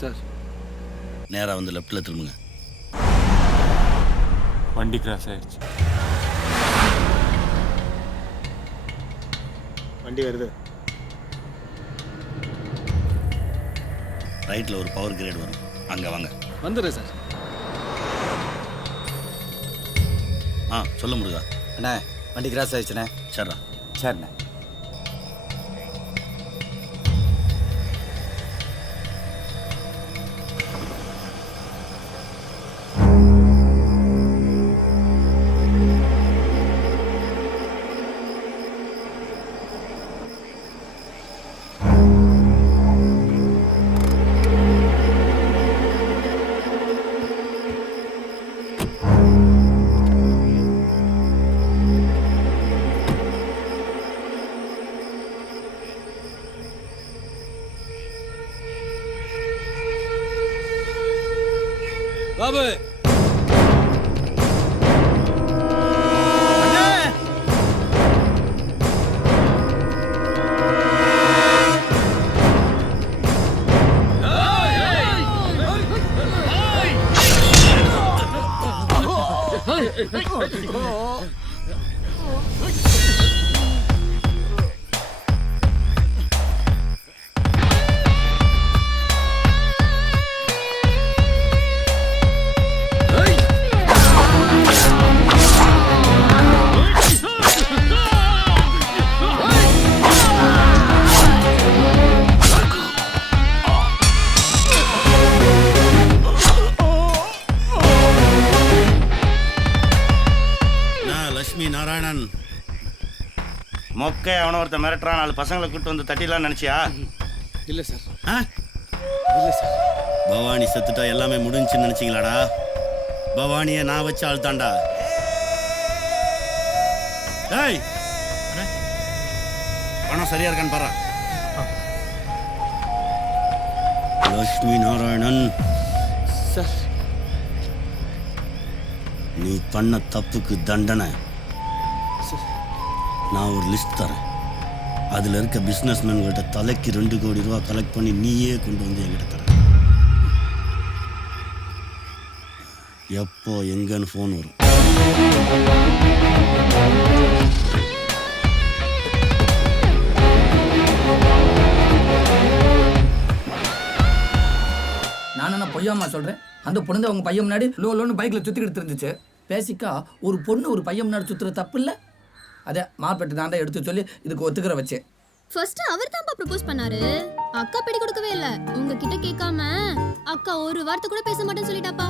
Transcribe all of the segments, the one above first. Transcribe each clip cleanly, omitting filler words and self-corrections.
Sir. நேராக வந்து லெஃப்ட்டில் திரும்புங்க. வண்டி கிராஸ் ஆயிடுச்சு. வண்டி வருது. ரைட்டில் ஒரு பவர் கிரேட் வரும், அங்கே வாங்க. வந்துடுறேன் சார். சொல்ல முருகா. அண்ணா வண்டி கிராஸ் ஆயிடுச்சுண்ணே. சரிடா. சரிண்ணே. பாபு நாராயணன் மொக்கை அவனை ஒருத்த மிரட்டுறான். 4 பசங்களை கூப்பிட்டு வந்து தட்டிலாம் நினச்சியா? இல்லை சார். இல்லை சார். பவானி செத்துட்டா எல்லாமே முடிஞ்சுன்னு நினச்சிங்களாடா? பவானியை நான் வச்சு ஆழ்த்தாண்டா. ஏய், பணம் சரியா இருக்கான்னு பாரு. லட்சுமி நாராயணன் சார், நீ பண்ண தப்புக்கு தண்டனை. நான் ஒரு லிஸ்ட் தரேன். அதில் இருக்க பிஸ்னஸ்மேன்கிட்ட தலைக்கு 2 கோடி ரூபா கலெக்ட் பண்ணி நீயே கொண்டு வந்து என்கிட்ட தர. எப்போ எங்கன்னு ஃபோன் வரும். நான் என்ன பொய்யாமா சொல்கிறேன்? அந்த பொண்ணு அவங்க பையன் முன்னாடி லோன்னு பைக்கில் சுற்றிக்கிட்டு இருந்துச்சு. பேசிக்கா ஒரு பொண்ணு ஒரு பையன் முன்னாடி சுற்றுற தப்பு இல்லை. அதே மார்பெட்டு நான் தான் எடுத்து சொல்லி இதுக்கு ஒத்துக்கிற வச்சேன். ஃபர்ஸ்ட் அவர் தான்ப்பா ப்ரப்போஸ் பண்ணாரு. அக்கா பிடி கொடுக்கவே இல்லை. உங்ககிட்ட கேட்காம அக்கா ஒரு வார்த்தை கூட பேச மாட்டேன்னு சொல்லிட்டாப்பா.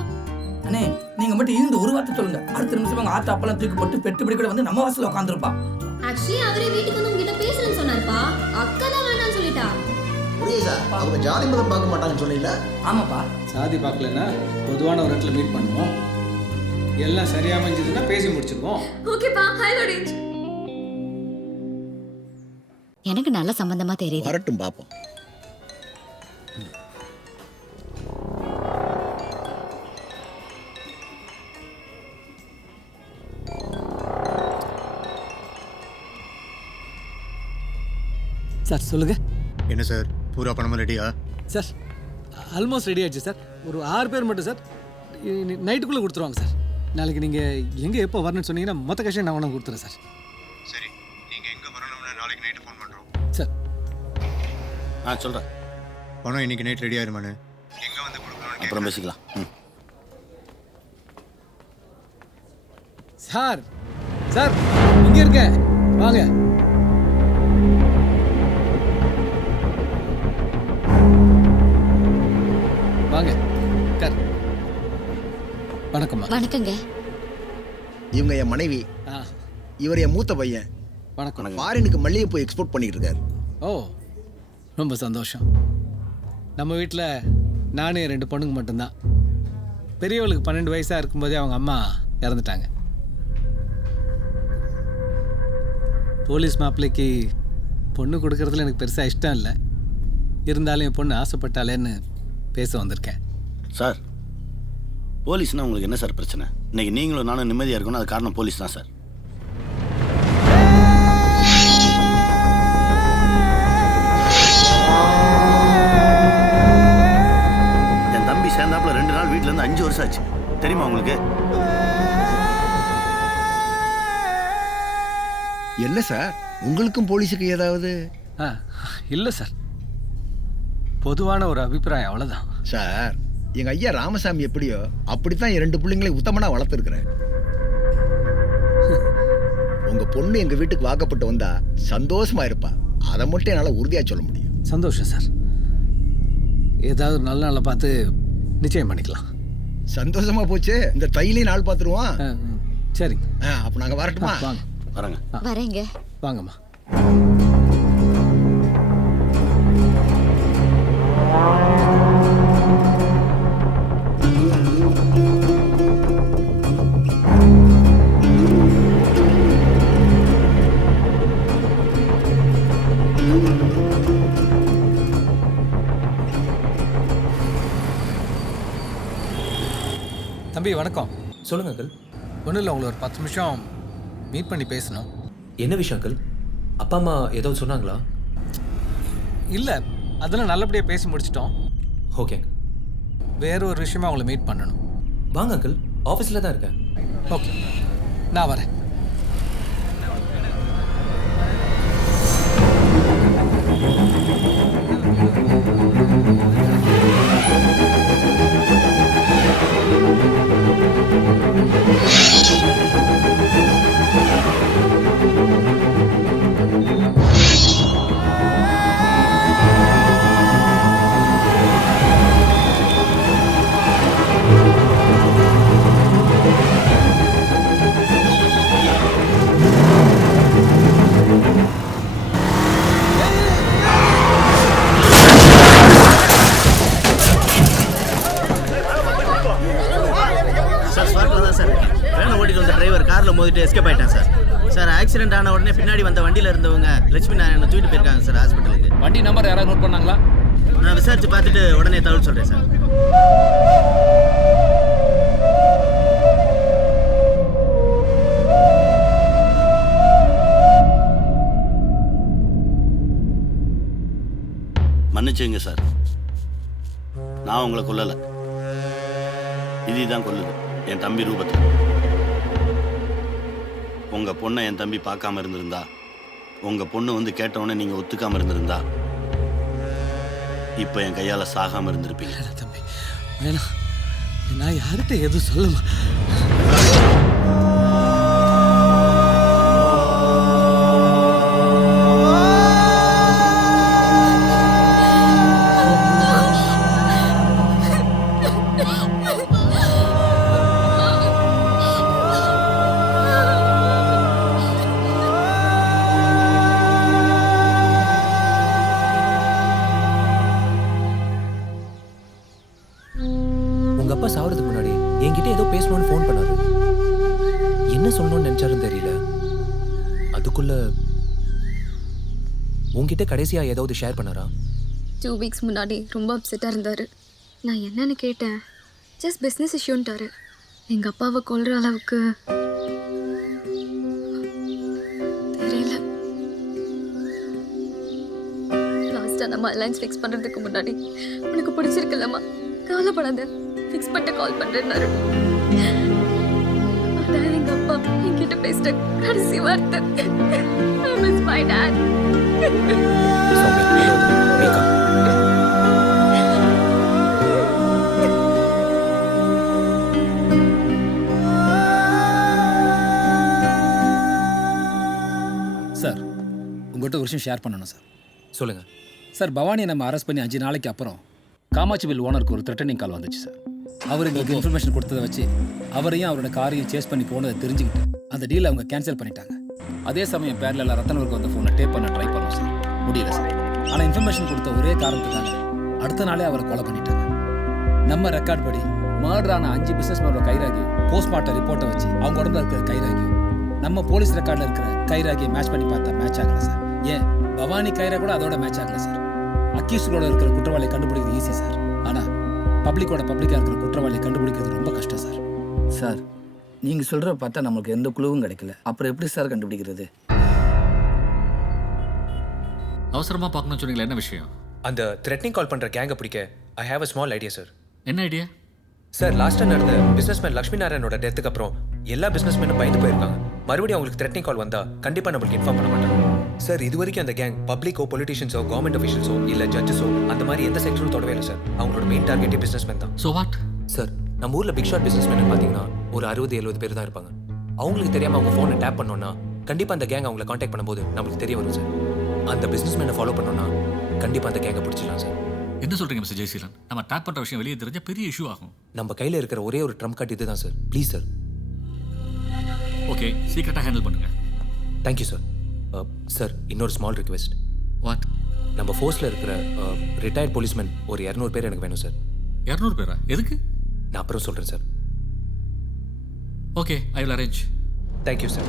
அண்ணே நீங்க மட்டும் இந்த ஒரு வார்த்தை சொல்லுங்க, அடுத்த நிமிஷம் அவங்க ஆட்டா அப்பெல்லாம் தூக்கி போட்டு பெட்டு பிடி கூட வந்து நம்ம வாசல்ல உட்காந்துருப்பா. ஆக்சுவலி அவரே வீட்டுக்கு வந்து உங்ககிட்ட பேசுறேன்னு சொன்னாருப்பா. அக்கா தான் வேண்டாம்னு சொல்லிட்டா. புரியுதா? அவங்க ஜாதி மதம் பார்க்க மாட்டாங்கன்னு சொல்லல. ஆமாப்பா. சாதி பார்க்கலன்னா பொதுவான ஒரு இடத்துல மீட் பண்ணுவோம். எல்லாம் சரியா அமைஞ்சதுன்னா பேசி முடிச்சிருவோம். ஓகேப்பா, ஹை லோடேஜ். எனக்கு நல்ல சம்பந்தமா தெரியுது. வரட்டும் பாப்போம். சார் சொல்லுங்க. என்ன சார், பூரா பணமும் ரெடியா? சார் ஆல்மோஸ்ட் ரெடி ஆயிடுச்சு சார். ஒரு 6 பேர் மட்டும் சார் நைட்டுக்குள்ளே கொடுத்துருவாங்க சார். நாளைக்கு நீங்கள் எங்கே எப்போ வரணும்னு சொன்னீங்கன்னா மொத்த கஷ்டம் நான் உனக்கு கொடுத்துறேன் சார். சரி, நீங்கள் எங்கே வரணும்னு நாளைக்கு நைட்டு ஃபோன் பண்ணுறோம் சார். சொல்கிறேன். பணம் இன்னைக்கு நைட் ரெடி ஆயிருமானு எங்கே வந்து கொடுக்கணும் அப்புறம் பேசிக்கலாம். சார் சார் இங்கே இருக்க வாங்க. வாங்க சார். வணக்கம்மா. வணக்கங்க. இவங்க என் மனைவி, இவர் என் மூத்த பையன். வணக்கம். ஃபாரினுக்கு மல்லிகைப்பூ எக்ஸ்போர்ட் பண்ணிட்டு இருக்காரு. ஓ, ரொம்ப சந்தோஷம். நம்ம வீட்டில் நானே 2 பொண்ணுங்க மட்டும்தான். பெரியவளுக்கு 12 வயசாக இருக்கும்போதே அவங்க அம்மா இறந்துட்டாங்க. போலீஸ் மாப்பிள்ளைக்கு பொண்ணு கொடுக்கறதுல எனக்கு பெருசாக இஷ்டம் இல்லை. இருந்தாலும் என் பொண்ணு ஆசைப்பட்டாலேன்னு பேச வந்திருக்கேன். சார், போலீஸ்னால் உங்களுக்கு என்ன சார் பிரச்சனை? இன்னைக்கு நீங்களும் நானும் நிம்மதியாக இருக்கணும், அது காரணம் போலீஸ் தான் சார். வந்து 5 வருஷம் ஆச்சு. தெரியுமா உங்களுக்கு? என்ன சார், உங்களுக்கும் போலீஸுக்கு ஏதாவது? இல்லை சார், பொதுவான ஒரு அபிப்பிராயம், அவ்வளோதான். சார், எங்க ஐயா ராமசாமி எப்படியோ அப்படித்தான் என் 2 பிள்ளைங்களை உத்தமனா வளர்த்துருக்கிறேன். உங்க பொண்ணு எங்க வீட்டுக்கு வாக்கப்பட்டு வந்தா சந்தோஷமா இருப்பா. அதை மட்டும் என்னால உறுதியா சொல்ல முடியும். சந்தோஷம் சார். ஏதாவது நல்ல நாளை பார்த்து நிச்சயம் பண்ணிக்கலாம். சந்தோஷமா போச்சு. இந்த தையிலையும் நாள் பார்த்துருவோம். சரிங்க. அப்ப நாங்க வரட்டுமா? வாங்க. வரேங்க. வரேங்க. வாங்கம்மா. தம்பி வணக்கம். சொல்லுங்க அங்கிள். ஒன்றும் இல்லை, உங்களை ஒரு 10 நிமிஷம் மீட் பண்ணி பேசணும். என்ன விஷயம் அங்கிள்? அப்பா அம்மா ஏதாவது சொன்னாங்களா? இல்லை, அதெல்லாம் நல்லபடியாக பேசி முடிச்சிட்டோம். ஓகே. வேற ஒரு விஷயமா உங்களை மீட் பண்ணணும். வாங்க அங்கிள், ஆஃபீஸில் தான் இருக்கேன். ஓகே, நான் வரேன். மோதிட்டு எஸ்கேப் ஆயிட்டேன் சார். சார், ஆக்சிடென்ட் ஆன உடனே பின்னாடி வந்த வண்டியில் இருந்தவங்க லட்சுமி நாராயணனை தூக்கிட்டு போயிருக்காங்க சார் ஹாஸ்பிட்டலுக்கு. வண்டி நம்பர் யாராவது நோட் பண்ணாங்களா? நான் விசாரிச்சு பார்த்துட்டு உடனே தகவல் சொல்கிறேன் சார். மன்னிச்சுங்க சார், நான் உங்களை கொல்லலை. இதுதான் கொல்லுது, என் தம்பி ரூபத்தை. உங்க பொண்ணை என் தம்பி பார்க்காம இருந்திருந்தா, உங்க பொண்ணு வந்து கேட்டவுடனே நீங்க ஒத்துக்காம இருந்திருந்தா, இப்ப என் கையால சாகாம இருந்திருப்பீங்க. தம்பி வேணாம், நான் யார்கிட்ட எதுவும் சொல்லுமா? உங்க அப்பா சாவறதுக்கு முன்னாடி என்கிட்ட ஏதோ பேசணும்னு ஃபோன் பண்ணாரு. என்ன சொல்லணும்னு நினைச்சாருன்னு தெரியல. அதுக்குள்ள உங்ககிட்ட கடைசியா ஏதாவது ஷேர் பண்ணாரா? 2 வீக்ஸ் முன்னாடி ரொம்ப அப்செட்டாக இருந்தார். நான் என்னன்னு கேட்டேன். ஜஸ்ட் பிஸ்னஸ் இஷ்யூன்ட்டாரு. எங்கள் அப்பாவை கொல்ற அளவுக்கு தெரியல. லாஸ்ட்டாக நம்ம அலைன்ஸ் ஃபிக்ஸ் பண்ணுறதுக்கு முன்னாடி உனக்கு பிடிச்சிருக்கலம்மா, கவலைப்படாத, ஃபிக்ஸ் பண்ணிட்டு கால் பண்ணுறேன்னாரு. அதான் எங்கள் அப்பா என்கிட்ட பேசிட்ட கடைசி வார்த்தை. I miss my dad. Sir, உங்கள்கிட்ட ஒரு விஷயம் ஷேர் பண்ணணும் சார். சொல்லுங்க சார். பவானியை நம்ம அரெஸ்ட் பண்ணி 5 நாளைக்கு அப்புறம் காமாட்சிவில் ஓனருக்கு ஒரு த்ரெட்டனிங் கால் வந்துச்சு சார். அவர் எங்களுக்கு இன்ஃபர்மேஷன் கொடுத்ததை வச்சு அவரையும் அவரோட காரையும் சேஸ் பண்ணி போனதை தெரிஞ்சுக்கிட்டு அந்த டீலை அவங்க கேன்சல் பண்ணிட்டாங்க. அதே சமயம் பேரில் ரத்தனவருக்கு வந்த ஃபோனை டேப் பண்ண ட்ரை பண்ணோம் சார், முடியல சார். ஆனால் இன்ஃபர்மேஷன் கொடுத்த ஒரே காரணத்துக்காக அடுத்த நாளே அவரை கொலை பண்ணிட்டாங்க. நம்ம ரெக்கார்ட் படி மர்டரான 5 பிஸ்னஸ்மேனோட கைராகியும் போஸ்ட்மார்ட்டம் ரிப்போர்ட்டை வச்சு அவங்க உடம்புல இருக்கிற கைராகியும் நம்ம போலீஸ் ரெக்கார்டில் இருக்கிற கைராகியை மேட்ச் பண்ணி பார்த்தா மேட்ச் ஆகலை சார். ஏன் பவானி கைரா கூட அதோட மேட்ச் ஆகலை சார். அக்யூஸ்டோட இருக்கிற குற்றவாளியை கண்டுபிடிக்கிறது ஈஸி சார். ஆனால் பப்ளிக்காக இருக்கிற குற்றவாளியை கண்டுபிடிக்கிறது ரொம்ப கஷ்டம் சார். சார், நீங்கள் சொல்கிற பார்த்தா நமக்கு எந்த குழுவும் கிடைக்கல. அப்புறம் எப்படி சார் கண்டுபிடிக்கிறது? அவசரமாக பார்க்கணும்னு சொன்னீங்களா? என்ன விஷயம்? அந்த த்ரெட்னிங் கால் பண்ணுற கேங்கை பிடிக்க I have a small idea sir. என்ன ஐடியா? சார் லாஸ்ட்டாக நடந்த பிஸ்னஸ்மேன் லக்ஷ்மி நாராயணோட டெத்துக்கு அப்புறம் எல்லா பிஸ்னஸ்மேனும் பயந்து போயிருக்காங்க. மறுபடியும் அவங்களுக்கு த்ரெட்னிங் கால் வந்தா கண்டிப்பாக நம்மளுக்கு இன்ஃபார்ம் பண்ண மாட்டாங்க. சார் இது வரைக்கும் அந்த கேங் பப்ளிக்கோ பொலிட்டிஷியன்ஸோ கவர்மெண்ட் அஃபிஷியல்ஸோ இல்லை ஜட்ஜஸோ அந்த மாதிரி எந்த செக்டரும் தொடவே இல்லை சார். அவங்களோட மெயின் டார்கெட்டே பிஸ்னஸ்மேன் தான். So what? சார் நம்ம ஊரில் பிக் ஷாட் பிஸ்னஸ்மேன் பார்த்தீங்கன்னா ஒரு 60-70 பேர் தான் இருப்பாங்க. அவங்களுக்கு தெரியாமல் அவங்க ஃபோனை டேப் பண்ணோன்னா கண்டிப்பாக அந்த கேங் அவங்கள காண்டாக்ட் பண்ணும்போது நம்மளுக்கு தெரிய வரும் சார். அந்த பிஸ்னஸ்மேனை ஃபாலோ பண்ணோன்னா கண்டிப்பாக அந்த கேங்கை பிடிச்சிடலாம் சார். என்ன சொல்றீங்க மிஸ்டர் ஜெயசீலன்? நம்ம டேப் பண்ணுற விஷயம் வெளியே தெரிஞ்ச பெரிய இஷ்யூ ஆகும். நம்ம கையில் இருக்கிற ஒரே ஒரு ட்ரம் கார்டு இதுதான் சார். Please sir. ஓகே, சீக்கிரட்டாக ஹேண்டில் பண்ணுங்க. Thank you sir. சார் இன்னொரு ஸ்மால் ரிக்வெஸ்ட். வாட்? நம்ம ஃபோர்ஸில் இருக்கிற ரிட்டையர்ட் போலீஸ்மேன் ஒரு 200 பேர் எனக்கு வேணும் சார். 200 பேரா? எதுக்கு? நான் அப்புறம் சொல்கிறேன் sir. Okay, I will arrange. Thank you sir.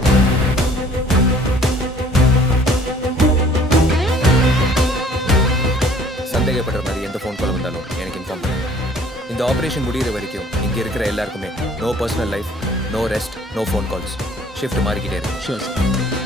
சந்தேகப்படுற மாதிரி எந்த ஃபோன் கால் வந்தாலும் எனக்கு இன்ஃபார்ம் பண்ணுங்க. இந்த ஆப்ரேஷன் முடிகிற வரைக்கும் இங்கே இருக்கிற எல்லாருக்குமே no personal life, no rest, no phone calls. Shift மாறிக்கிட்டே இருக்கு. Sure sir.